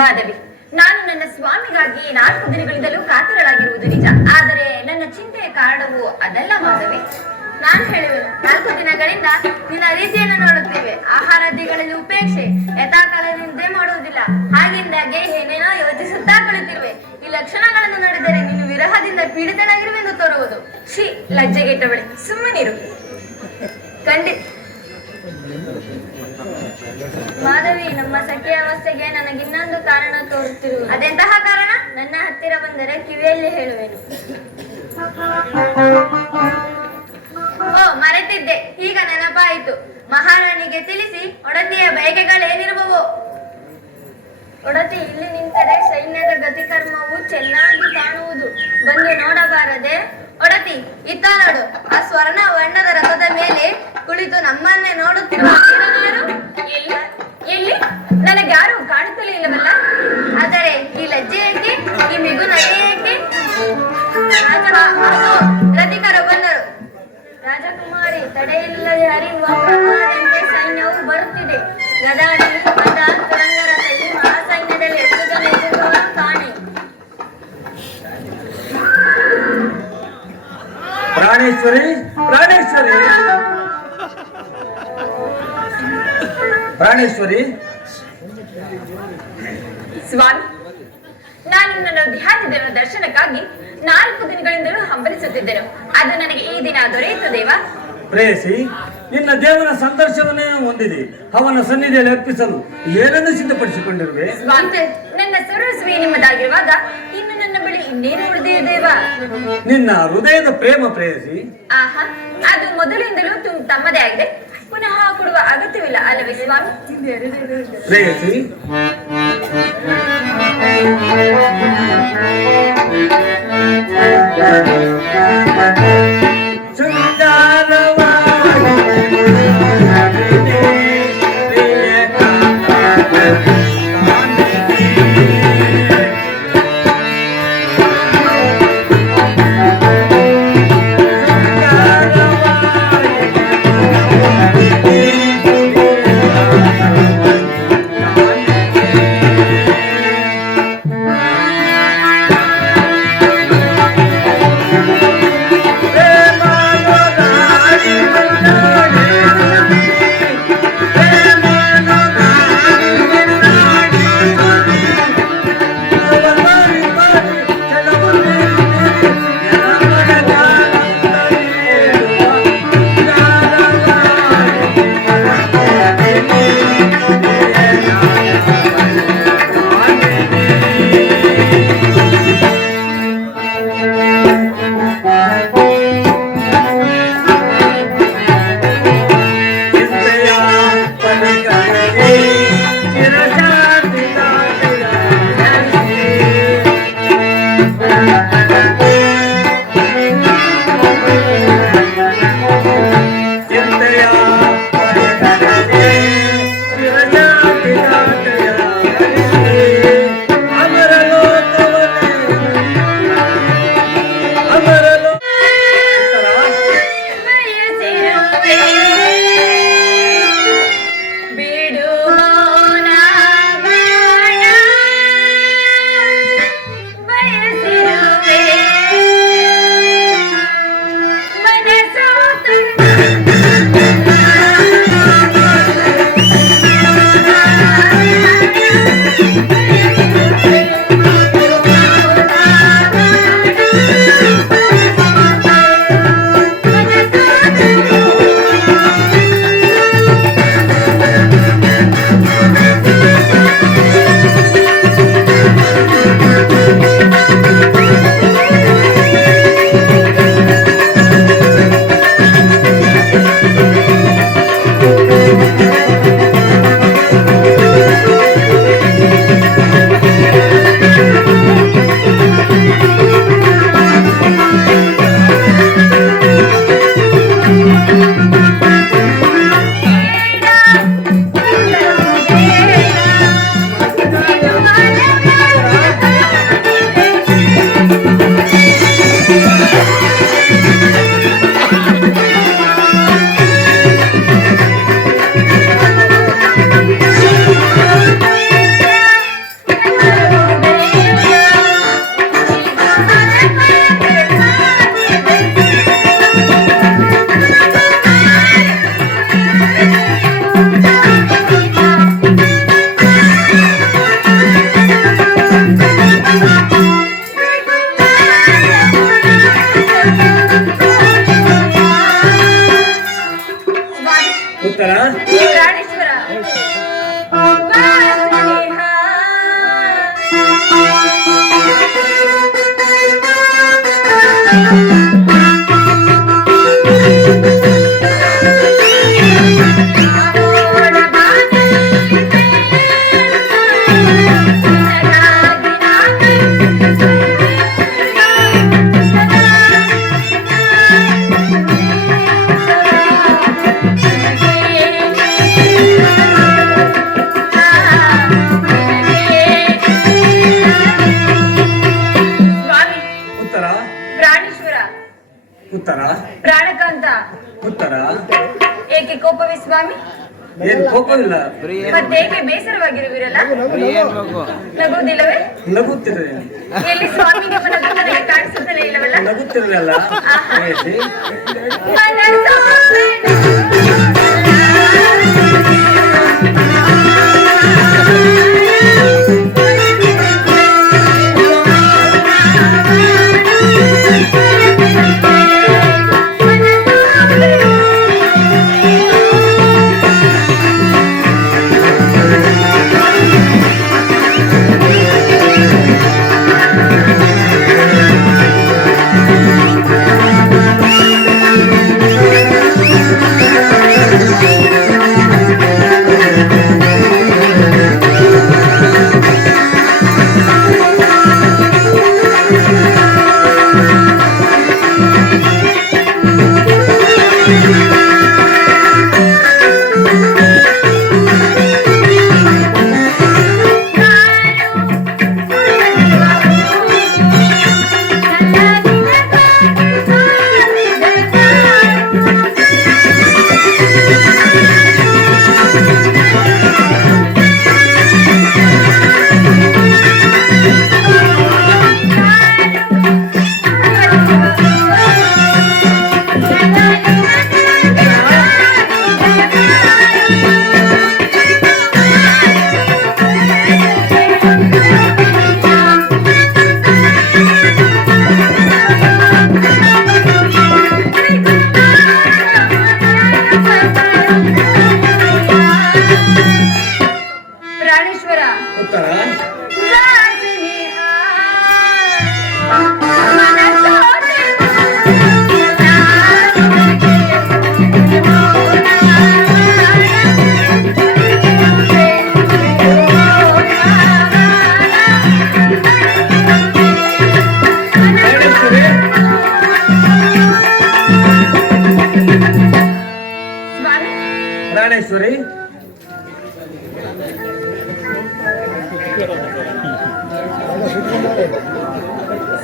ಮಾಧವಿ, ನಾನು ನನ್ನ ಸ್ವಾಮಿಗಾಗಿ ನಾಲ್ಕು ದಿನಗಳಿಂದಲೂ ಕಾತರಳಾಗಿರುವುದು ನಿಜ. ಆದರೆ ನನ್ನ ಚಿಂತೆಯ ಕಾರಣವು ಅದಲ್ಲ ಮಾಧವಿ. ನಾನು ಹೇಳುವೆನು, ನಾಲ್ಕು ದಿನಗಳಿಂದ ನಿನ್ನ ರೀತಿಯನ್ನು ನೋಡುತ್ತೇವೆ. ಆಹಾರಾದಿಗಳಲ್ಲಿ ಉಪೇಕ್ಷೆ ಯಥಾಕಾಲ ಮಾಡುವುದಿಲ್ಲ. ಹಾಗಿಂದಾಗೆ ಏನೇನೋ ಯೋಚಿಸುತ್ತಾ ಕುಳಿತಿರುವೆ. ಈ ಲಕ್ಷಣಗಳನ್ನು ನೋಡಿದರೆ ನೀನು ವಿರಹದಿಂದ ಪೀಡಿತನಾಗಿರುವೆಂದು ತೋರುವುದು. ಶ್ರೀ ಲಜ್ಜೆಗೆಟ್ಟವಳೆ, ಸುಮ್ಮನಿರು. ಖಂಡಿತ. ಕಾರಣ ತೋರುತ್ತಿರುವುದು. ಅದೆಂತಹ ಕಾರಣ? ನನ್ನ ಹತ್ತಿರ ಬಂದರೆ ಕಿವಿಯಲ್ಲಿ ಹೇಳುವೆನು. ಓ ಮರೆತಿದ್ದೆ. ಈಗ ನೆನಪಾಯಿತು. ಮಹಾರಾಣಿಗೆ ತಿಳಿಸಿ ಒಡತಿಯ ಬಯಕೆಗಳೇನಿರುವವು? ಒಡತಿ ಇಲ್ಲಿ ನಿಂತರೆ ಸೈನ್ಯದ ಗತಿಕರ್ಮವು ಚೆನ್ನಾಗಿ ಕಾಣುವುದು. ಬಂದು ನೋಡಬಾರದೆ. ಒಡತಿ ಇತ್ತ ನೋಡು. ಆ ಸ್ವರ್ಣ ವರ್ಣದ ರಥದ ಮೇಲೆ ಕುಳಿತು ನಮ್ಮನ್ನೇ ನೋಡುತ್ತಿರುವ ಎಲ್ಲಿ? ನನಗೆ ಯಾರು ಕಾಣುತ್ತಲೇ ಇಲ್ಲವಲ್ಲ? ಆದರೆ ಈ ಲಜ್ಜೆ ಏಕೆ? ಈ ಮಿಗು ನಗೆ ಏಕೆ? ಬಂದರು ರಾಜಕುಮಾರಿ, ತಡೆಯಿಲ್ಲದೆ ಹರಿಯುವ ಸೈನ್ಯವು ಬರುತ್ತಿದೆ. ಗದಾಡಿ ಈ ಮಹಾಸೈನ್ಯದಲ್ಲಿ ಎಷ್ಟು ಜನ ಕಾಣೆ. ಪ್ರಾಣೇಶ್ವರಿ ಪ್ರಾಣೇಶ್ವರಿ ಪ್ರಾಣೇಶ್ವರಿ ಸ್ವಾಮಿ ನಾನು ನನ್ನ ಧ್ಯಾನ ದೇವರ ದರ್ಶನಕ್ಕಾಗಿ ನಾಲ್ಕು ದಿನಗಳಿಂದಲೂ ಹಂಬಲಿಸುತ್ತಿದ್ದೆನು. ಅದು ನನಗೆ ಈ ದಿನ ದೊರೆಯಿತು ದೇವ. ಪ್ರೇಯಸಿ ನಿನ್ನ ದೇವರ ಸಂದರ್ಶನವನ್ನೇ ಹೊಂದಿದೆ. ಅವನ ಸನ್ನಿಧಿಯಲ್ಲಿ ಅರ್ಪಿಸಲು ಏನನ್ನು ಸಿದ್ಧಪಡಿಸಿಕೊಂಡಿರುವೆ? ನನ್ನ ಸರ್ವಸ್ವಿ ನಿಮ್ಮದಾಗಿರುವಾಗ ಇನ್ನು ನನ್ನ ಬಳಿ ಇನ್ನೇನು ಉಳಿದಿದೆ ದೇವ? ನಿನ್ನ ಹೃದಯದ ಪ್ರೇಮ ಪ್ರೇಯಸಿ. ಆಹಾ ಅದು ಮೊದಲಿಂದಲೂ ತುಂ- ತಮ್ಮದೇ ಆಗಿದೆ. ಪುನಃ ಕೊಡುವ ಅಗತ್ಯವಿಲ್ಲ ಅಲ್ಲವೇ ಸ್ವಾಮಿ? ಪ್ರೇಯಸಿ Thank you. Yeah. ಬಾ ಸ್ವಾಮಿ? ಏನು ಬೇಸರವಾಗಿರುವಿರಲ್ಲ? ನಗುವುದಿಲ್ಲವೇ? ನಗುತ್ತಿದೆ ಎಲ್ಲಿ ಸ್ವಾಮಿ ನಿಮ್ಮ ನಗು ನನಗೆ ಕಾಣಿಸುತ್ತಲೇ ಇಲ್ಲವಲ್ಲ? ನಗುತ್ತಿರಲ್ಲ ಪ್ರೇಯಸಿ ಪ್ರಾಣೇಶ್ವರ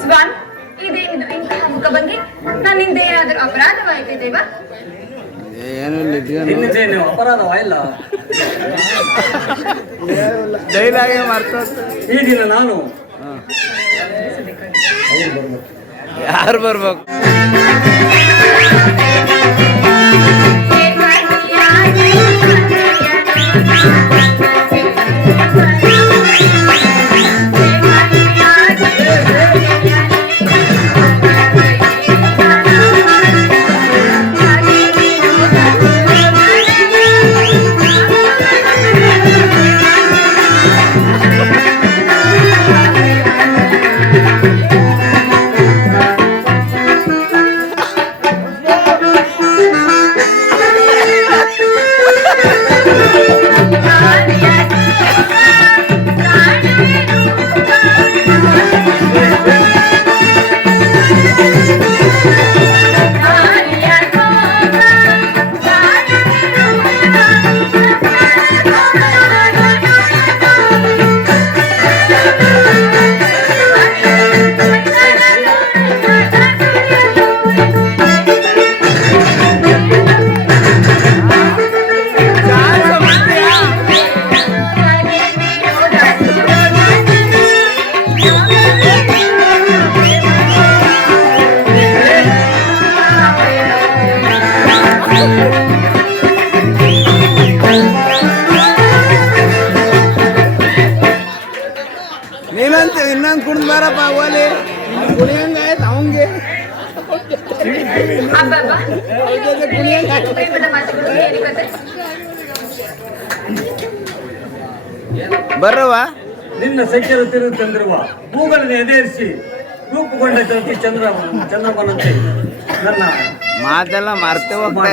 ಸ್ವಾಮಿ ಇದೇನಿದು ಇಂತಹ ಮುಖಭಂಗಿ ನನ್ನಿಂದ ಏನಾದರೂ ಅಪರಾಧವಾಯಿತು ದೇವ? ಏನು ನಿದ್ದೆ ಇನ್ನಿದ್ದೇನು ಅಪರಾಧವಾಗಿಲ್ಲ ಡೈಲಾಗೆ ಮಾಡ್ತಾ ಈ ದಿನ ನಾನು. ಯಾರು ಬರ್ಬೇಕು? ಬರ್ರವ ನಿನ್ನ ಸಖ್ಯರು ತಿರು ತಂದಿರುವ ಹೂಗಳನ್ನು ಎದೇರಿಸಿ ರೂಪುಗೊಂಡ ಜ್ಯೋತಿ ಚಂದ್ರ ಚಂದ್ರಮನಂತೆ ನನ್ನ ಮಾತೆಲ್ಲ ಮರ್ತೆ ಹೋಗ್ತಾ.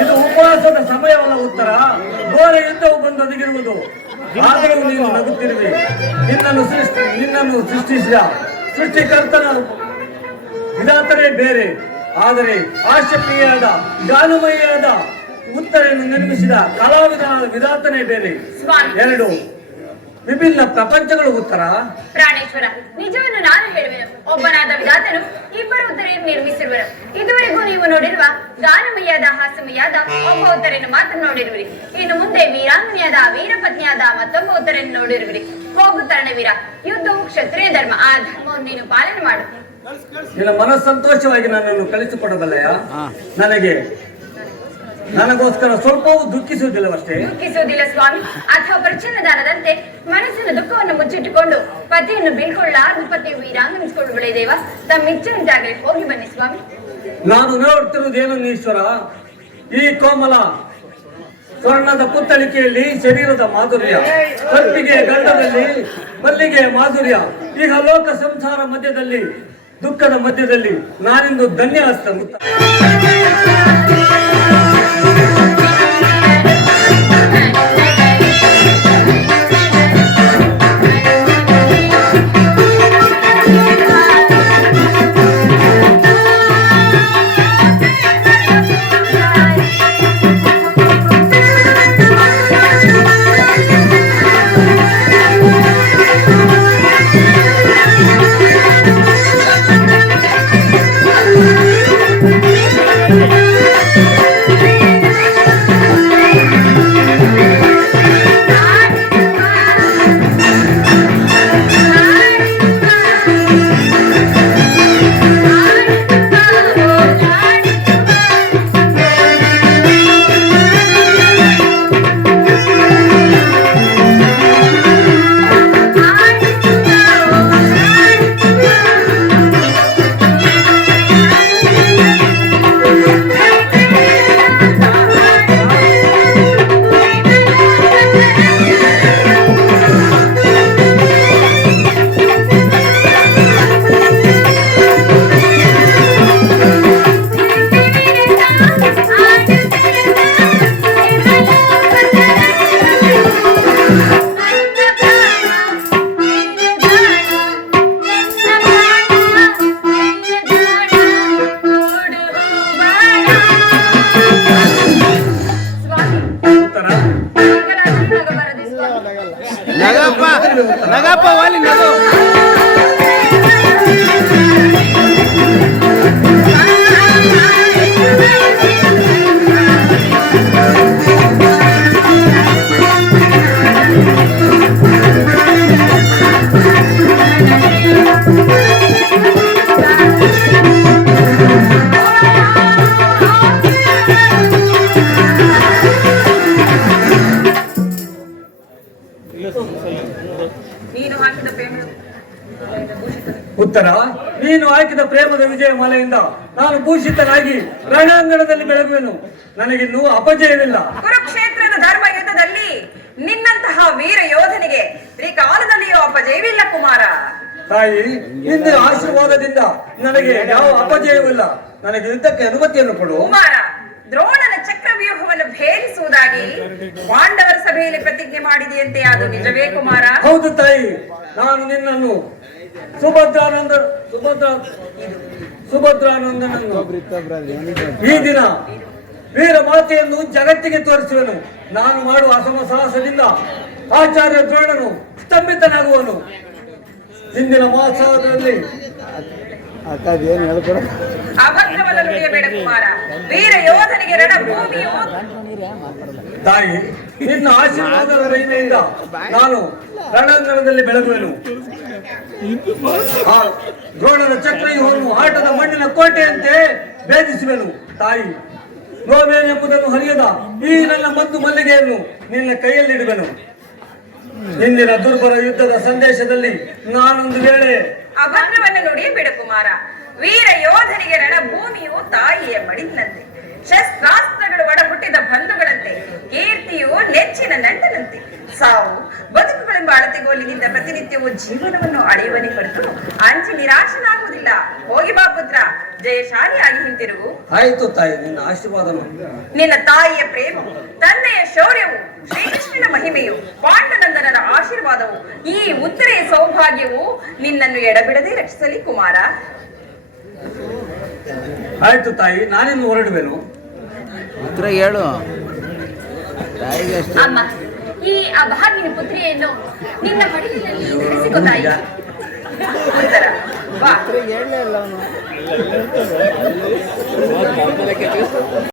ಇದು ಉಪವಾಸದ ಸಮಯವಲ್ಲ ಉತ್ತರ. ಘೋರ ಯುದ್ಧವು ಬಂದೊದಗಿರುವುದು ಆದರೂ ನೀನು ನಗುತ್ತಿರುವೆ. ನಿನ್ನನ್ನು ಸೃಷ್ಟಿ ನಿನ್ನನ್ನು ಸೃಷ್ಟಿಸಿದ ಸೃಷ್ಟಿಕರ್ತನ ವಿಧಾತನೇ ಬೇರೆ ಆದರೆ ಆಶಪ್ರಿಯಾದ ಗಾನಮಯಾದ ಉತ್ತರೆಯನ್ನು ನಿರ್ಮಿಸಿದ ಕಲಾವಿದನಾದ ವಿಧಾತನೇ ಬೇರೆ. ಎರಡು ವಿಭಿನ್ನ ಪ್ರಪಂಚಗಳು ಉತ್ತರ. ಪ್ರಾಣೇಶ್ವರ ನಿಜವನ್ನು ನಾನು ಹೇಳುವೆನು. ಒಬ್ಬನಾದ ವಿಧಾತನು ಇಬ್ಬರು ಉತ್ತರೆಯನ್ನು ನಿರ್ಮಿಸಿರುವರು ಇದುವರೆಗೂ ನೀವು ನೋಡಿರುವ ಗಾನಮಯ್ಯಾದ ಹಾಸಮಯ್ಯಾದ ಒಬ್ಬ ಉತ್ತರೆಯನ್ನು ಮಾತ್ರ ನೋಡಿರುವಿರಿ. ಇನ್ನು ಮುಂದೆ ವೀರಾಂಗನೆಯಾದ ವೀರಪತ್ನಿಯಾದ ಮತ್ತೊಬ್ಬ ಉತ್ತರೆಯನ್ನು ನೋಡಿರುವಿರಿ. ಹೋಗು ತರಣವೀರ ಯುದ್ಧವು ಕ್ಷತ್ರಿಯ ಧರ್ಮ ಆ ಧರ್ಮವನ್ನು ನೀನು ಪಾಲನೆ ಮಾಡು. ನಿನ್ನ ಮನಸ್ಸಂತೋಷವಾಗಿ ನನ್ನನ್ನು ಕಳಿಸಿಕೊಡಬಲ್ಲೆಯ. ನನಗೆ ನನಗೋಸ್ಕರ ಸ್ವಲ್ಪವೂ ದುಃಖಿಸುವುದಿಲ್ಲವಷ್ಟೇ ದುಃಖಿಸುವುದಿಲ್ಲ ಸ್ವಾಮಿ. ಅಥವಾ ಪ್ರಚನ್ನದಾನದಂತೆ ಮನಸ್ಸಿನ ದುಃಖವನ್ನು ಮುಚ್ಚಿಟ್ಟುಕೊಂಡು ಪತಿಯನ್ನು ಬೀಳ್ಕೊಳ್ಳಾರ್ದು ಪತಿಯು ವೀರಾಂಗನಿಸಿಕೊಳ್ಳುವಳೆ ದೇವ. ತಮ್ಮ ಇಚ್ಛೆಯುಂಟಾಗಲಿ ಹೋಗಿ ಬನ್ನಿ ಸ್ವಾಮಿ. ನಾನು ನೋಡ್ತಿರುವುದೇನು ಈಶ್ವರ? ಈ ಕೋಮಲ ಸ್ವರ್ಣದ ಪುತ್ತಳಿಕೆಯಲ್ಲಿ ಶರೀರದ ಮಾಧುರ್ಯ ಕಪ್ಪಿಗೆ ಗಂಡದಲ್ಲಿ ಮಲ್ಲಿಗೆ ಮಾಧುರ್ಯ ಈಗ ಲೋಕ ಸಂಸಾರ ಮಧ್ಯದಲ್ಲಿ ದುಃಖದ ಮಧ್ಯದಲ್ಲಿ ನಾನಿಂದು ಧನ್ಯವಾದ ಹಾಕಿದ ಪ್ರೇಮದ ವಿಜಯ ಮಾಲೆಯಿಂದ ನಾನು ಭೂಷಿತನಾಗಿ ರಣಾಂಗಣದಲ್ಲಿ ಬೆಳಗುವೆನು. ನನಗಿನ್ನೂ ಅಪಜಯವಿಲ್ಲ. ಕುರುಕ್ಷೇತ್ರದ ಧರ್ಮ ಯುದ್ಧದಲ್ಲಿ ನಿನ್ನಂತಹ ವೀರ ಯೋಧನಿಗೆ ತ್ರಿಕಾಲದಲ್ಲಿಯೂ ಅಪಜಯವಿಲ್ಲ ಕುಮಾರ. ತಾಯಿ ನಿನ್ನ ಆಶೀರ್ವಾದದಿಂದ ನನಗೆ ಯಾವ ಅಪಜಯವಿಲ್ಲ ನನಗೆ ಯುದ್ಧಕ್ಕೆ ಅನುಮತಿಯನ್ನು ಕೊಡು. ಕುಮಾರ ದ್ರೋಣನ ಚಕ್ರವ್ಯೂಹವನ್ನು ಭೇದಿಸುವುದಾಗಿ ಪಾಂಡವರ ಸಭೆಯಲ್ಲಿ ಪ್ರತಿಜ್ಞೆ ಮಾಡಿದೆಯಂತೆ ಅದು ನಿಜವೇ ಕುಮಾರ? ಹೌದು ತಾಯಿ ನಾನು ನಿನ್ನನ್ನು ಸುಭದ್ರಾನಂದ ಸುಭದ್ರ ಸುಭದ್ರಾನಂದನನ್ನು ಈ ದಿನ ವೀರ ಮಾತೆಯನ್ನು ಜಗತ್ತಿಗೆ ತೋರಿಸುವೆನು. ನಾನು ಮಾಡುವ ಅಸಮ ಸಾಹಸದಿಂದ ಆಚಾರ್ಯ ದ್ರೋಣನು ಸ್ತಂಭಿತನಾಗುವನು. ಹಿಂದಿನ ಮಾಸದಲ್ಲಿ ಅಕ್ಕ ಏನು ಹೇಳ್ಕೊಡ. ಅಭದ್ರವಲ್ಲ ನುಡಿಯಬೇಡ ಕುಮಾರ. ವೀರ ಯೋಧನಿಗೆ ರಣಭೂಮಿಯು ತಾಯಿ ನಿನ್ನ ಆಶೀರ್ವಾದದ ಮಹಿಮೆಯಿಂದ ನಾನು ರಣಾಂಗಣದಲ್ಲಿ ಬೆಳಗುವೆನು. ದ್ರೋಣದ ಚಕ್ರ ಚಕ್ರವ್ಯೂಹವನ್ನು ಆಟದ ಮಣ್ಣಿನ ಕೋಟೆಯಂತೆ ಭೇದಿಸುವೆನು. ತಾಯಿ ನೋವೇನೆಂಬುದನ್ನು ಹರಿಯದ ಈ ನನ್ನ ಮದ್ದು ಮಲ್ಲಿಗೆಯನ್ನು ನಿನ್ನ ಕೈಯಲ್ಲಿಡುವೆನು. ಇಂದಿನ ದುರ್ಬಲ ಯುದ್ಧದ ಸಂದೇಶದಲ್ಲಿ ನಾನೊಂದು ವೇಳೆ ಅಭದ್ರವನ್ನು ನುಡಿಯಬೇಡ ಕುಮಾರ. ವೀರ ಯೋಧನಿಗೆ ರಣಭೂಮಿಯು ತಾಯಿಯ ಮಡಿಲಿನಂತೆ. ಶಸ್ತ್ರಾಸ್ತ್ರಗಳು ಒಡಹುಟ್ಟಿದ ಬಂಧುಗಳಂತೆ ಕೀರ್ತಿಯು ನೆಚ್ಚಿನ ನಂಟನಂತೆ. ಸಾವು ಬದುಕುಗಳೆಂಬ ಅಳತೆಗೋಲಿನಿಂದ ಪ್ರತಿನಿತ್ಯವೂ ಜೀವನವನ್ನು ಅಳೆಯುವನೇ ಹೊರತು ಅಂಚಿ ನಿರಾಶನಾಗುವುದಿಲ್ಲ. ಹೋಗಿ ಬಾ ಪುತ್ರ ಜಯಶಾಲಿಯಾಗಿ ಹಿಂತಿರುಗು ಆಯಿತು ತಾಯಿ ನಿನ್ನ ಆಶೀರ್ವಾದ. ನಿನ್ನ ತಾಯಿಯ ಪ್ರೇಮವು ತಂದೆಯ ಶೌರ್ಯವು ಶ್ರೀಕೃಷ್ಣನ ಮಹಿಮೆಯು ಪಾಂಡನಂದನರ ಆಶೀರ್ವಾದವು ಈ ಉತ್ತರೆಯ ಸೌಭಾಗ್ಯವು ನಿನ್ನನ್ನು ಎಡಬಿಡದೆ ರಕ್ಷಿಸಲಿ ಕುಮಾರ. ಆಯ್ತು ತಾಯಿ ನಾನಿನ್ನು ಹೊರಡುವೆನು. ಉತ್ತರ ಹೇಳು. ತಾಯಿಗೆ ಅಷ್ಟೇ. ಅಮ್ಮ ಈ ಅಭಾಗ್ಯ ಪುತ್ರಿಯನ್ನು ನಿನ್ನ ಮಡಿಲಿನಲ್ಲಿ ತಾಯಿ. ಉತ್ತರ. ಹೇಳಲೇ ಇಲ್ಲ ಅವನು.